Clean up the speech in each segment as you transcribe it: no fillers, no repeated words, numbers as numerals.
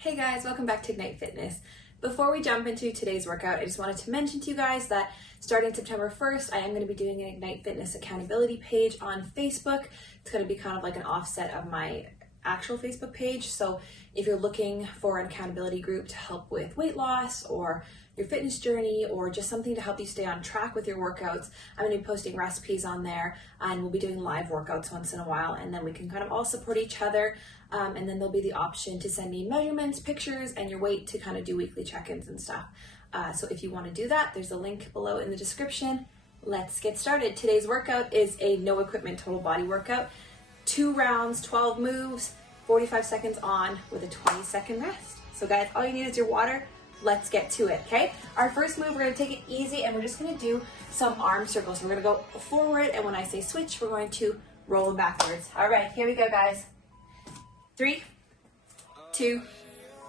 Hey guys, welcome back to Ignite Fitness. Before we jump into today's workout, I just wanted to mention to you guys that starting September 1st, I am going to be doing an Ignite Fitness accountability page on Facebook. It's going to be kind of like an offset of my actual Facebook page. So if you're looking for an accountability group to help with weight loss or your fitness journey or just something to help you stay on track with your workouts, I'm going to be posting recipes on there, and we'll be doing live workouts once in a while, and then we can kind of all support each other. And then there'll be the option to send me measurements, pictures, and your weight to kind of do weekly check-ins and stuff. So if you want to do that, there's a link below in the description. Let's get started. Today's workout is a no equipment total body workout. 2 rounds, 12 moves, 45 seconds on with a 20-second rest. So guys, all you need is your water. Let's get to it, okay? Our first move, we're gonna take it easy and we're just gonna do some arm circles. We're gonna go forward, and when I say switch, we're going to roll them backwards. All right, here we go, guys. 3, 2,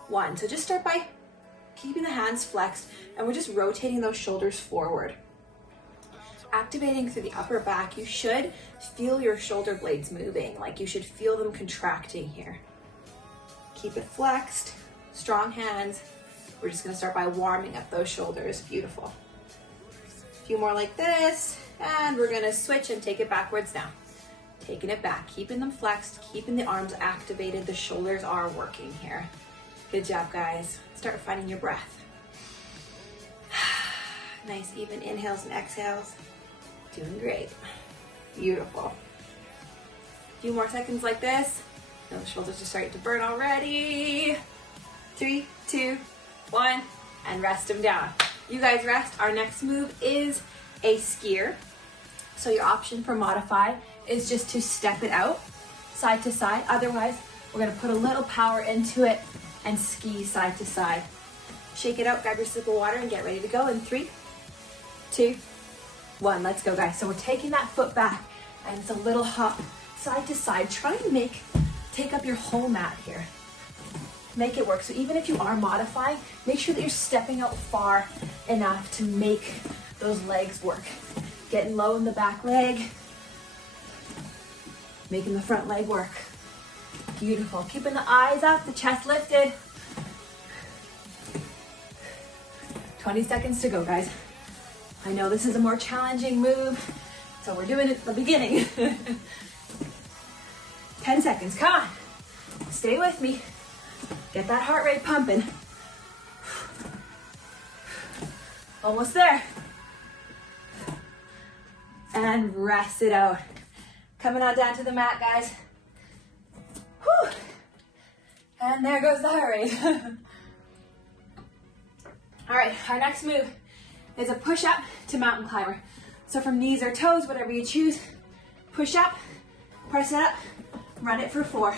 1. So just start by keeping the hands flexed, and we're just rotating those shoulders forward. Activating through the upper back, you should feel your shoulder blades moving, like you should feel them contracting here. Keep it flexed, strong hands. We're just gonna start by warming up those shoulders. Beautiful. A few more like this, and we're gonna switch and take it backwards now. Taking it back, keeping them flexed, keeping the arms activated. The shoulders are working here. Good job, guys. Start finding your breath. Nice even inhales and exhales. Doing great. Beautiful. A few more seconds like this. Those shoulders are starting to burn already. 3, 2, 1, and rest them down. You guys rest. Our next move is a skier. So your option for modify is just to step it out side to side. Otherwise, we're gonna put a little power into it and ski side to side. Shake it out, grab your sip of water, and get ready to go in 3, 2, 1. Let's go, guys. So we're taking that foot back, and it's a little hop side to side. Try to take up your whole mat here. Make it work. So even if you are modifying, make sure that you're stepping out far enough to make those legs work. Getting low in the back leg, making the front leg work. Beautiful. Keeping the eyes up, the chest lifted. 20 seconds to go, guys. I know this is a more challenging move, so we're doing it at the beginning. 10 seconds, come on. Stay with me. Get that heart rate pumping. Almost there. And rest it out. Coming on down to the mat, guys. Whew. And there goes the heart rate. All right, our next move is a push-up to mountain climber. So from knees or toes, whatever you choose, push up, press it up, run it for 4.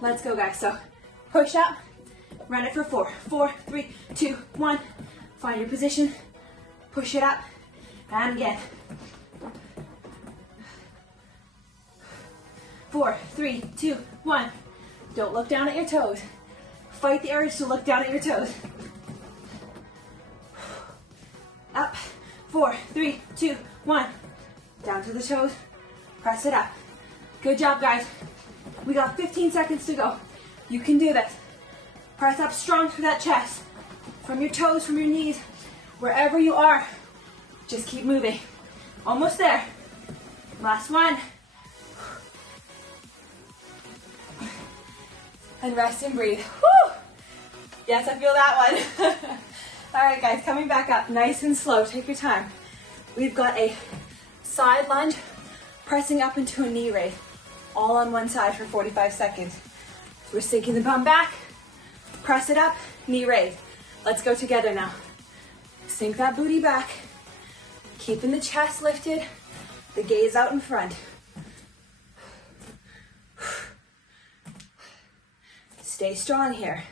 Let's go, guys. So push up, run it for 4. 4, 3, 2, 1. Find your position, push it up, and again. 4, 3, 2, 1. Don't look down at your toes. Fight the urge to look down at your toes. Up. 4, 3, 2, 1. Down to the toes. Press it up. Good job, guys. We got 15 seconds to go. You can do this. Press up strong through that chest. From your toes, from your knees, wherever you are. Just keep moving. Almost there. Last one. And rest and breathe. Woo! Yes, I feel that one. All right, guys, coming back up nice and slow. Take your time. We've got a side lunge, pressing up into a knee raise, all on one side for 45 seconds. So we're sinking the bum back, press it up, knee raise. Let's go together now. Sink that booty back, keeping the chest lifted, the gaze out in front. Stay strong here.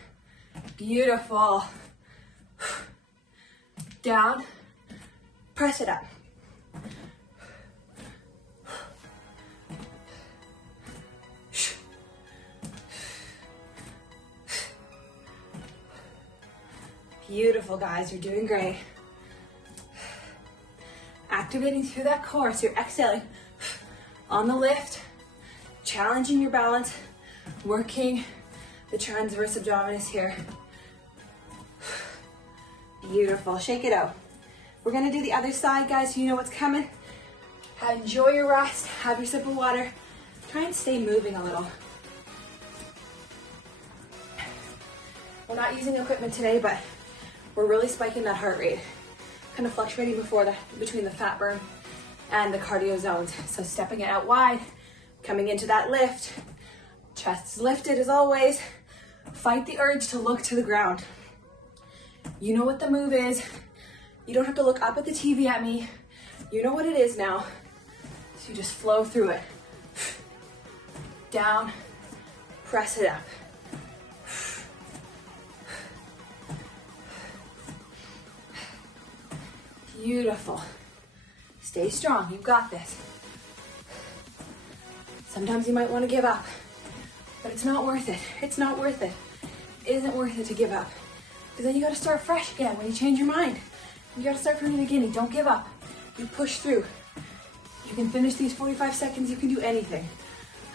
Beautiful. Down, press it up. Beautiful, guys, you're doing great. Activating through that core, so you're exhaling on the lift, challenging your balance, working the transverse abdominis here. Beautiful, shake it out. We're gonna do the other side, guys, so you know what's coming. Enjoy your rest, have your sip of water. Try and stay moving a little. We're not using equipment today, but we're really spiking that heart rate. Kind of fluctuating between the fat burn and the cardio zones. So stepping it out wide, coming into that lift. Chest is lifted as always. Fight the urge to look to the ground. You know what the move is. You don't have to look up at the TV at me. You know what it is now. So you just flow through it. Down, press it up. Beautiful. Stay strong, you've got this. Sometimes you might want to give up, but it's not worth it. It's not worth it. It isn't worth it to give up. Because then you got to start fresh again when you change your mind. You got to start from the beginning. Don't give up. You push through. You can finish these 45 seconds. You can do anything.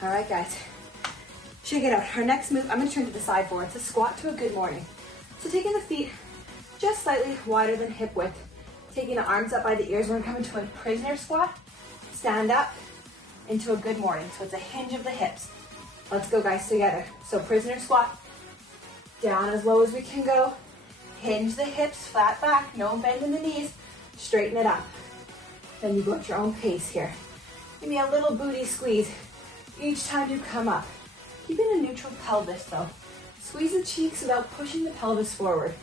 All right, guys. Shake it out. Our next move, I'm going to turn to the side for it. It's a squat to a good morning. So taking the feet just slightly wider than hip width. Taking the arms up by the ears. We're going to come into a prisoner squat. Stand up into a good morning. So it's a hinge of the hips. Let's go, guys, together. So prisoner squat. Down as low as we can go. Hinge the hips, flat back, no bend in the knees. Straighten it up. Then you go at your own pace here. Give me a little booty squeeze each time you come up. Keeping a neutral pelvis though. Squeeze the cheeks without pushing the pelvis forward.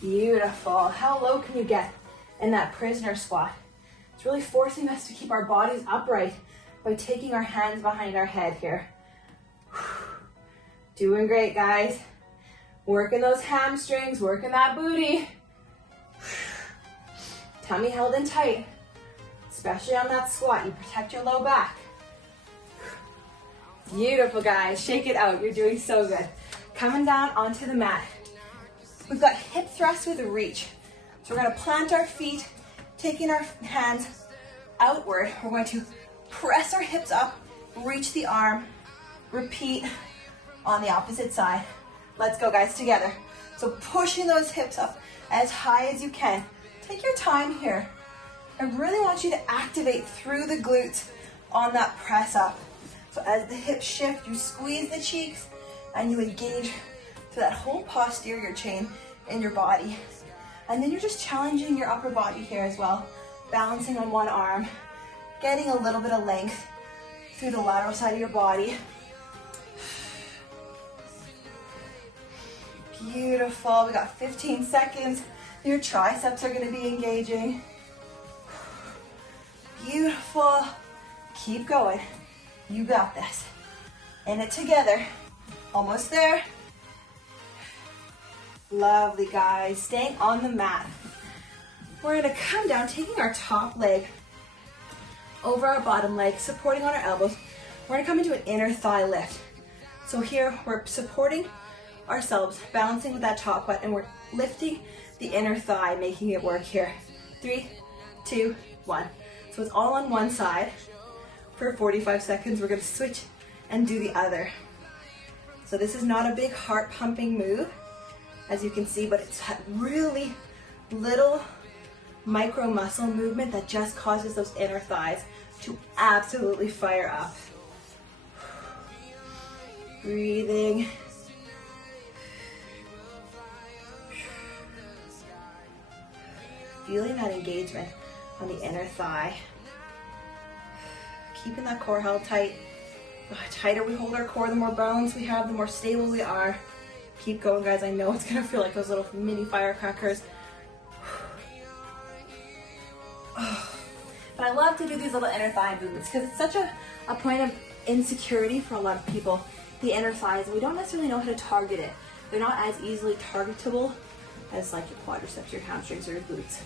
Beautiful. How low can you get in that prisoner squat? It's really forcing us to keep our bodies upright by taking our hands behind our head here. Doing great, guys. Working those hamstrings, working that booty. Tummy held in tight, especially on that squat. You protect your low back. Beautiful, guys. Shake it out. You're doing so good. Coming down onto the mat. We've got hip thrust with a reach. So we're going to plant our feet, taking our hands outward. We're going to press our hips up, reach the arm, repeat on the opposite side. Let's go, guys, together. So pushing those hips up as high as you can. Take your time here. I really want you to activate through the glutes on that press up. So as the hips shift, you squeeze the cheeks and you engage to that whole posterior chain in your body. And then you're just challenging your upper body here as well. Balancing on one arm, getting a little bit of length through the lateral side of your body. Beautiful. We got 15 seconds. Your triceps are going to be engaging. Beautiful. Keep going. You got this. In it together. Almost there. Lovely, guys. Staying on the mat. We're going to come down, taking our top leg over our bottom leg, supporting on our elbows. We're going to come into an inner thigh lift. So here we're supporting ourselves, balancing with that top butt, and we're lifting the inner thigh, making it work here. 3, 2, 1. So it's all on one side. For 45 seconds, we're going to switch and do the other. So this is not a big heart pumping move, as you can see, but it's that really little micro muscle movement that just causes those inner thighs to absolutely fire up. Breathing. Feeling that engagement on the inner thigh. Keeping that core held tight. The tighter we hold our core, the more balance we have, the more stable we are. Keep going, guys. I know it's gonna feel like those little mini firecrackers. But I love to do these little inner thigh movements because it's such a point of insecurity for a lot of people, the inner thighs, and we don't necessarily know how to target it. They're not as easily targetable as like your quadriceps, your hamstrings, or your glutes.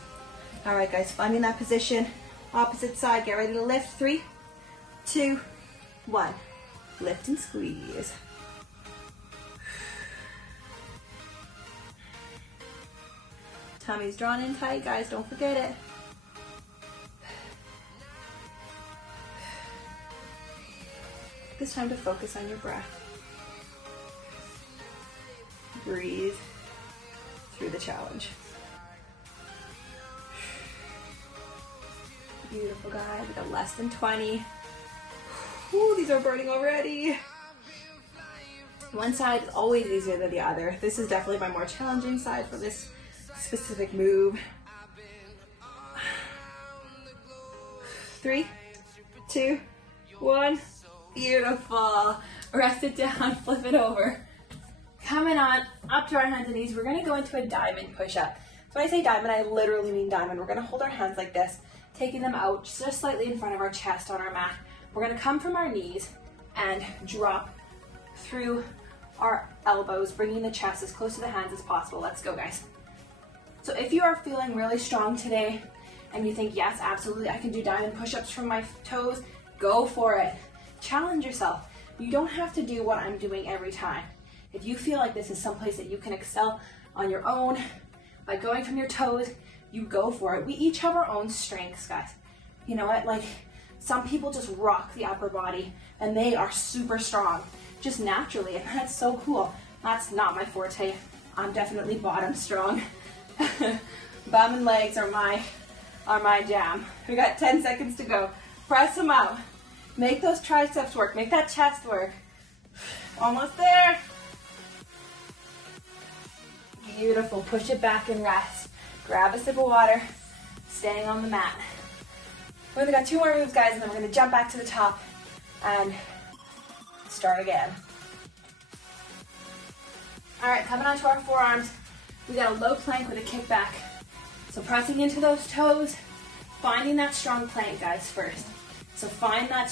All right, guys, finding that position. Opposite side, get ready to lift. 3, 2, 1. Lift and squeeze. Tummy's drawn in tight, guys, don't forget it. Take this time to focus on your breath. Breathe through the challenge. Beautiful, guys. We got less than 20. Ooh, these are burning already. One side is always easier than the other. This is definitely my more challenging side for this specific move. 3, 2, 1. Beautiful. Rest it down, flip it over. Coming on up to our hands and knees, we're gonna go into a diamond push-up. So when I say diamond, I literally mean diamond. We're gonna hold our hands like this, taking them out just slightly in front of our chest on our mat. We're gonna come from our knees and drop through our elbows, bringing the chest as close to the hands as possible. Let's go, guys. So if you are feeling really strong today and you think, yes, absolutely, I can do diamond push-ups from my toes, go for it. Challenge yourself. You don't have to do what I'm doing every time. If you feel like this is someplace that you can excel on your own by going from your toes, you go for it. We each have our own strengths, guys. You know what? Like, some people just rock the upper body and they are super strong just naturally, and that's so cool. That's not my forte. I'm definitely bottom strong. Bum and legs are my jam. We got 10 seconds to go. Press them out. Make those triceps work. Make that chest work. Almost there. Beautiful. Push it back and rest. Grab a sip of water. Staying on the mat. We've only got 2 more moves, guys, and then we're going to jump back to the top and start again. All right, coming onto our forearms. We got a low plank with a kickback. So pressing into those toes, finding that strong plank, guys, first. So find that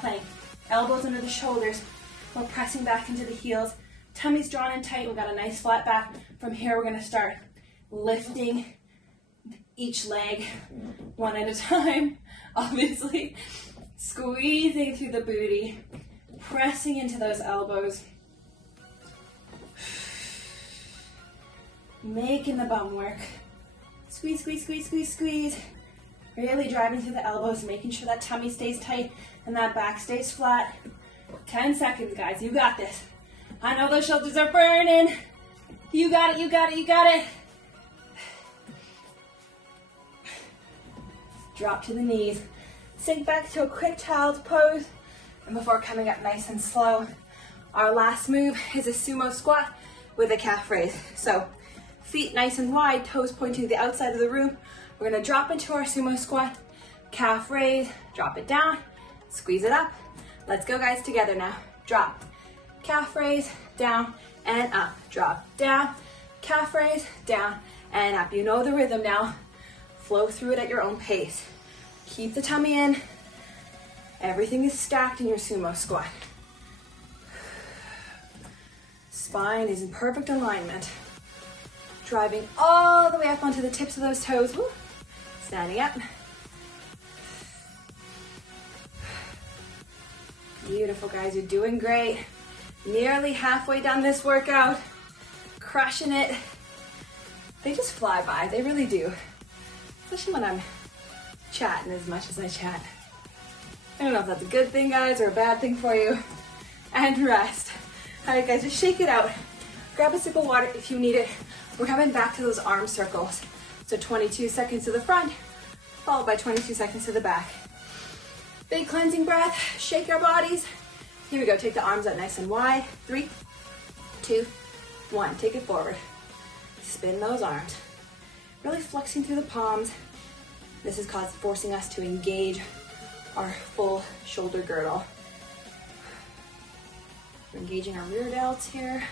plank. Elbows under the shoulders. We're pressing back into the heels. Tummy's drawn in tight. We've got a nice flat back. From here, we're going to start lifting each leg one at a time, obviously. Squeezing through the booty. Pressing into those elbows. Making the bum work. Squeeze, squeeze, squeeze, squeeze, squeeze. Really driving through the elbows, making sure that tummy stays tight and that back stays flat. 10 seconds, guys. You got this. I know those shoulders are burning. You got it, you got it, you got it. Drop to the knees. Sink back to a quick child's pose. And before coming up nice and slow, our last move is a sumo squat with a calf raise. So feet nice and wide, toes pointing to the outside of the room. We're gonna drop into our sumo squat, calf raise, drop it down, squeeze it up. Let's go, guys, together now. Drop, calf raise, down and up. Drop, down, calf raise, down and up. You know the rhythm now. Flow through it at your own pace. Keep the tummy in. Everything is stacked in your sumo squat. Spine is in perfect alignment. Driving all the way up onto the tips of those toes. Woo. Standing up. Beautiful, guys. You're doing great. Nearly halfway done this workout. Crushing it. They just fly by. They really do. Especially when I'm chatting as much as I chat. I don't know if that's a good thing, guys, or a bad thing for you. And rest. All right, guys, just shake it out. Grab a sip of water if you need it. We're coming back to those arm circles. So 22 seconds to the front, followed by 22 seconds to the back. Big cleansing breath, shake your bodies. Here we go, take the arms out nice and wide. 3, 2, 1, take it forward. Spin those arms. Really flexing through the palms. This is forcing us to engage our full shoulder girdle. We're engaging our rear delts here.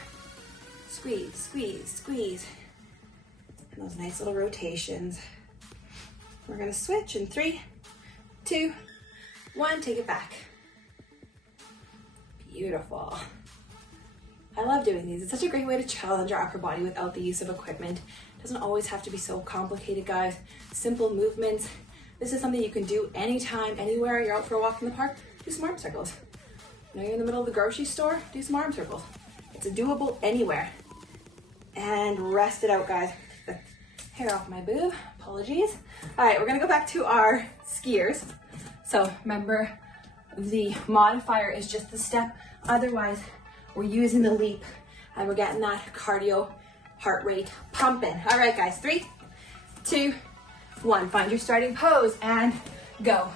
Squeeze, squeeze, squeeze. And those nice little rotations. We're gonna switch in 3, 2, 1, take it back. Beautiful. I love doing these. It's such a great way to challenge our upper body without the use of equipment. It doesn't always have to be so complicated, guys. Simple movements. This is something you can do anytime, anywhere. You're out for a walk in the park, do some arm circles. You know, you're in the middle of the grocery store, do some arm circles. It's doable anywhere. And rest it out, guys. The hair off my boob, apologies. All right, we're gonna go back to our skiers. So remember, the modifier is just the step. Otherwise, we're using the leap and we're getting that cardio heart rate pumping. All right, guys, 3, 2, 1. Find your starting pose and go.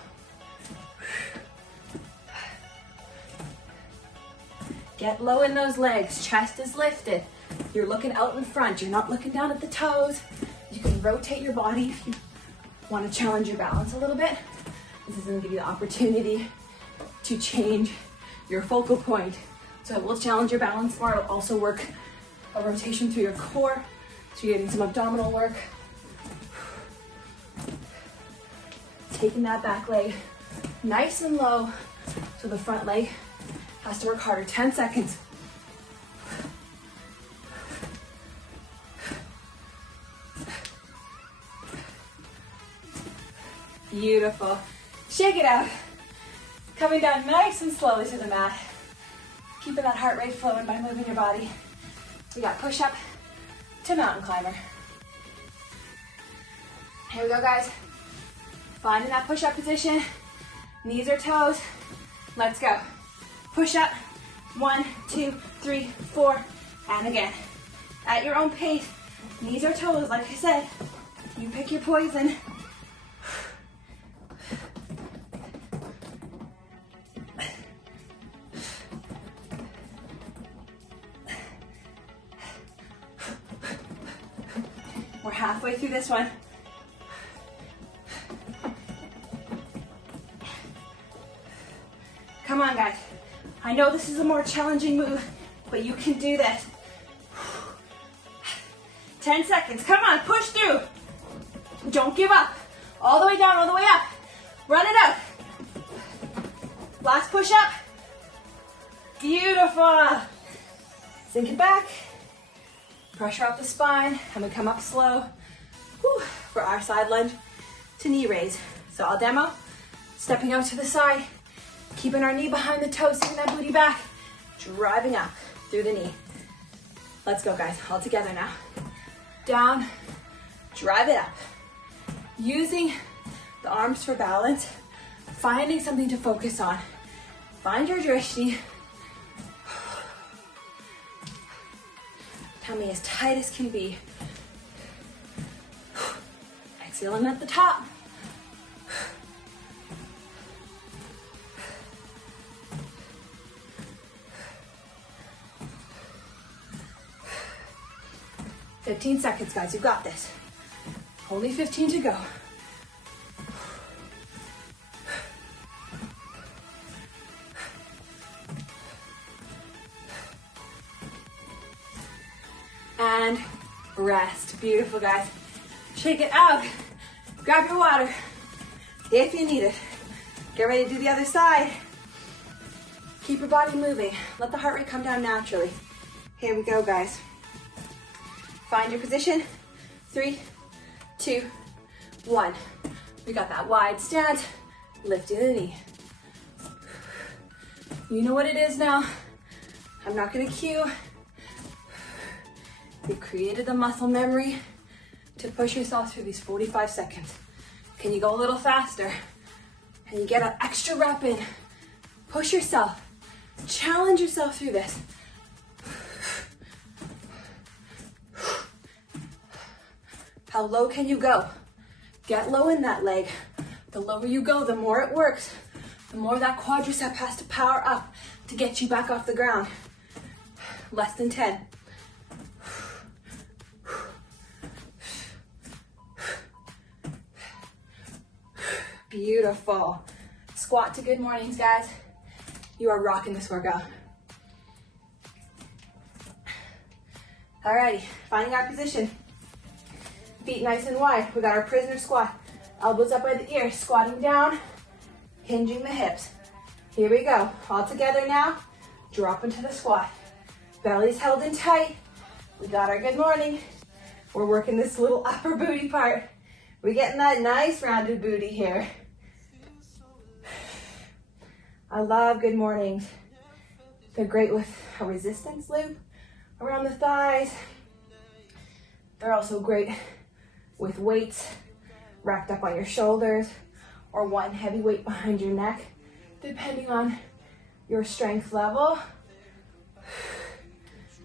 Get low in those legs, chest is lifted. You're looking out in front, you're not looking down at the toes. You can rotate your body if you want to challenge your balance a little bit. This is going to give you the opportunity to change your focal point. So it will challenge your balance more. It'll also work a rotation through your core. So you're getting some abdominal work. Taking that back leg nice and low so the front leg has to work harder. 10 seconds. Beautiful. Shake it out. Coming down nice and slowly to the mat. Keeping that heart rate flowing by moving your body. We got push-up to mountain climber. Here we go, guys. Finding that push-up position. Knees or toes. Let's go. Push up. 1, 2, 3, 4, and again. At your own pace. Knees or toes, like I said. You pick your poison. We're halfway through this one. Come on, guys. I know this is a more challenging move, but you can do this. 10 seconds. Come on, push through. Don't give up. All the way down, all the way up. Run it out. Last push up. Beautiful. Sink it back. Pressure up the spine, and we come up slow. Whew, for our side lunge to knee raise. So I'll demo. Stepping out to the side. Keeping our knee behind the toe, sending that booty back, driving up through the knee. Let's go, guys, all together now. Down, drive it up. Using the arms for balance, finding something to focus on. Find your drishti. Tummy as tight as can be. Exhaling at the top. "15 seconds, guys, you got this. Only 15 to go. And rest. Beautiful, guys. Shake it out. Grab your water if you need it. Get ready to do the other side. Keep your body moving. Let the heart rate come down naturally. Here we go, guys. Find your position. 3, 2, 1. We got that wide stance, lifting the knee. You know what it is now. I'm not gonna cue. You've created the muscle memory to push yourself through these 45 seconds. Can you go a little faster? Can you get an extra rep in? Push yourself. Challenge yourself through this. How low can you go? Get low in that leg. The lower you go, the more it works. The more that quadricep has to power up to get you back off the ground. Less than 10. Beautiful. Squat to good mornings, guys. You are rocking this workout. Alrighty, finding our position. Feet nice and wide. We got our prisoner squat. Elbows up by the ear, squatting down, hinging the hips. Here we go. All together now. Drop into the squat. Belly's held in tight. We got our good morning. We're working this little upper booty part. We're getting that nice rounded booty here. I love good mornings. They're great with a resistance loop around the thighs. They're also great with weights wrapped up on your shoulders or one heavy weight behind your neck depending on your strength level.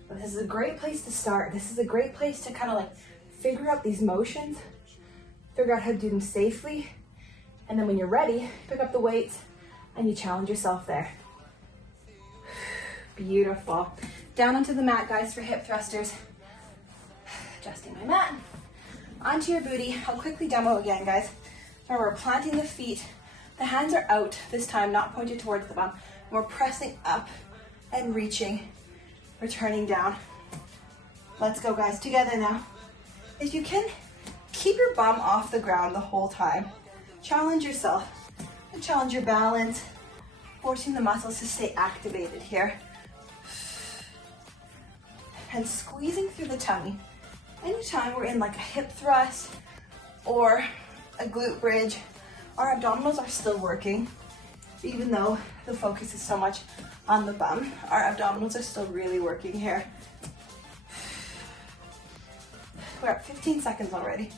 But this is a great place to start. This is a great place to kind of like figure out these motions, figure out how to do them safely. And then when you're ready, pick up the weights and you challenge yourself there. Beautiful. Down onto the mat, guys, for hip thrusters. Adjusting my mat. Onto your booty. I'll quickly demo again, guys. Remember, we're planting the feet. The hands are out this time, not pointed towards the bum. We're pressing up and reaching, returning down. Let's go, guys, together now. If you can, keep your bum off the ground the whole time. Challenge yourself and challenge your balance, forcing the muscles to stay activated here. And squeezing through the tummy. Anytime we're in like a hip thrust or a glute bridge, our abdominals are still working. Even though the focus is so much on the bum, our abdominals are still really working here. We're at 15 seconds already.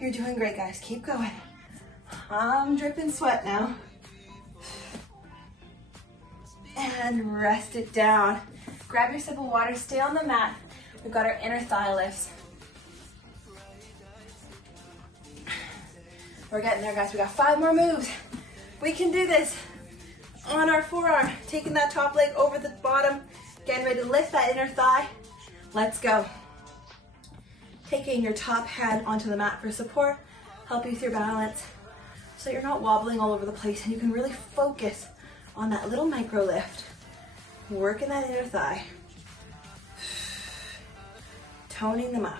You're doing great, guys. Keep going. I'm dripping sweat now. And rest it down. Grab your sip of water, stay on the mat. We've got our inner thigh lifts. We're getting there, guys. We got 5 more moves. We can do this. On our forearm, taking that top leg over the bottom, getting ready to lift that inner thigh. Let's go. Taking your top hand onto the mat for support, help you through balance, so you're not wobbling all over the place and you can really focus on that little micro lift. Working that inner thigh. Toning them up.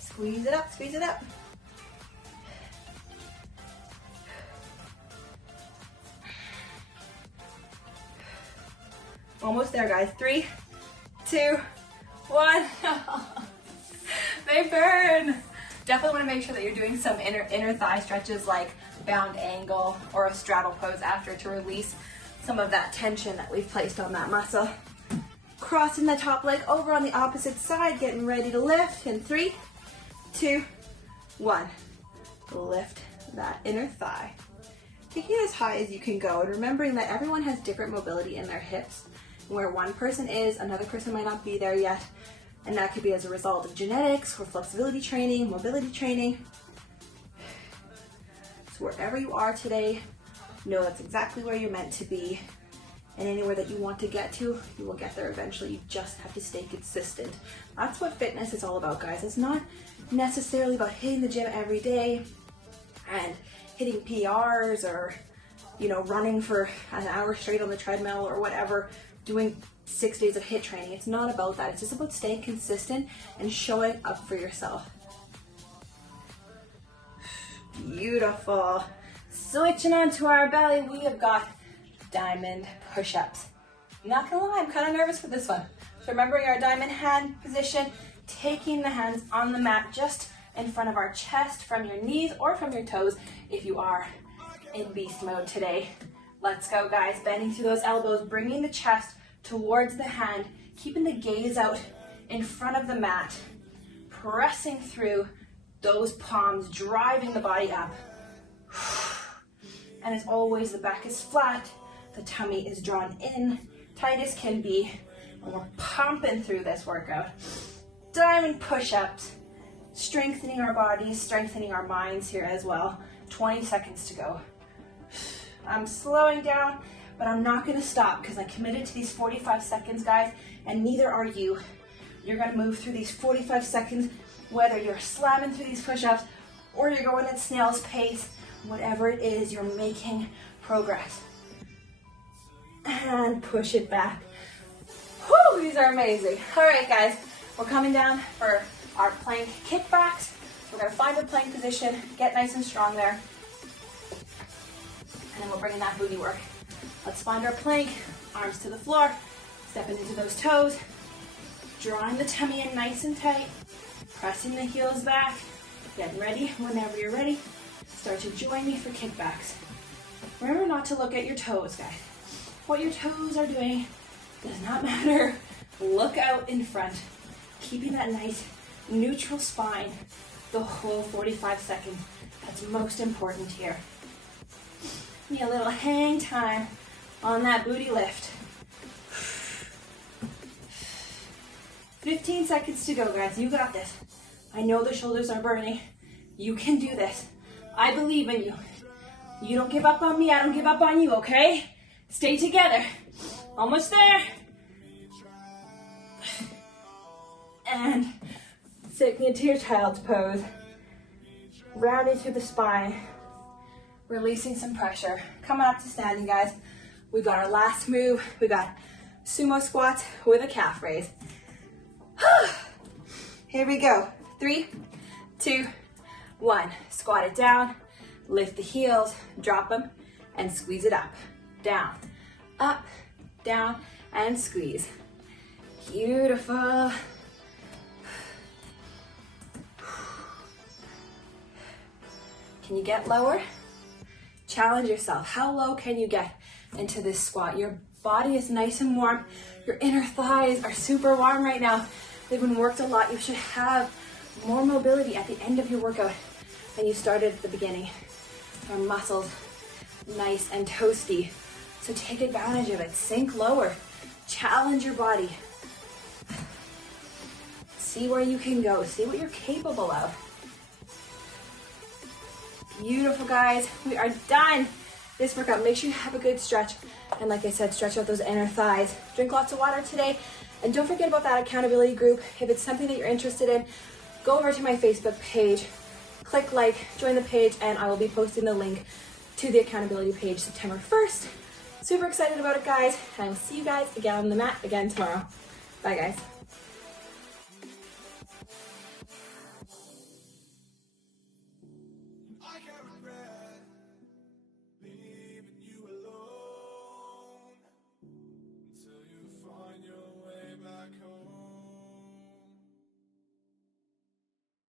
Squeeze it up, squeeze it up. Almost there, guys. 3, 2, 1. They burn. Definitely want to make sure that you're doing some inner thigh stretches like bound angle or a straddle pose after to release some of that tension that we've placed on that muscle. Crossing the top leg over on the opposite side, getting ready to lift in 3, 2, 1. Lift that inner thigh. Taking it as high as you can go and remembering that everyone has different mobility in their hips. Where one person is, another person might not be there yet. And that could be as a result of genetics or flexibility training, mobility training. So wherever you are today, know that's exactly where you're meant to be. And anywhere that you want to get to, you will get there eventually. You just have to stay consistent. That's what fitness is all about, guys. It's not necessarily about hitting the gym every day and hitting PRs or, you know, running for an hour straight on the treadmill or whatever, doing 6 days of HIIT training. It's not about that. It's just about staying consistent and showing up for yourself. Beautiful. Switching on to our belly, we have got diamond push-ups. Not gonna lie, I'm kind of nervous for this one. So remembering our diamond hand position, taking the hands on the mat just in front of our chest from your knees or from your toes if you are in beast mode today. Let's go, guys. Bending through those elbows, bringing the chest towards the hand, keeping the gaze out in front of the mat, pressing through those palms, driving the body up. And as always, the back is flat, the tummy is drawn in, tight as can be, and we're pumping through this workout. Diamond push-ups, strengthening our bodies, strengthening our minds here as well. 20 seconds to go. I'm slowing down, but I'm not gonna stop because I committed to these 45 seconds, guys, and neither are you. You're gonna move through these 45 seconds, whether you're slamming through these push-ups or you're going at snail's pace, whatever it is, you're making progress. And push it back. Whew, these are amazing. All right, guys, we're coming down for our plank kickbox. We're gonna find a plank position, get nice and strong there, and then we'll bring in that booty work. Let's find our plank, arms to the floor, stepping into those toes, drawing the tummy in nice and tight, Pressing the heels back, getting ready. Whenever you're ready, start to join me for kickbacks. Remember not to look at your toes, guys. What your toes are doing does not matter. Look out in front, keeping that nice neutral spine the whole 45 seconds. That's most important here. Need a little hang time on that booty lift. 15 seconds to go, guys. You got this. I know the shoulders are burning. You can do this. I believe in you. You don't give up on me, I don't give up on you, okay? Stay together. Almost there. And sink into your child's pose. Rounding through the spine. Releasing some pressure. Coming up to standing, guys. We got our last move. We got sumo squats with a calf raise. Here we go. 3, 2, 1. Squat it down. Lift the heels, drop them, and squeeze it up, down, and squeeze. Beautiful. Can you get lower? Challenge yourself. How low can you get into this squat? Your body is nice and warm. Your inner thighs are super warm right now. They've been worked a lot. You should have more mobility at the end of your workout than you started at the beginning. Our muscles nice and toasty. So take advantage of it. Sink lower. Challenge your body. See where you can go. See what you're capable of. Beautiful, guys. We are done this workout. Make sure you have a good stretch. And like I said, stretch out those inner thighs. Drink lots of water today. And don't forget about that accountability group. If it's something that you're interested in, go over to my Facebook page. Click like, join the page, and I will be posting the link to the accountability page September 1st. Super excited about it, guys. And I will see you guys again on the mat again tomorrow. Bye, guys.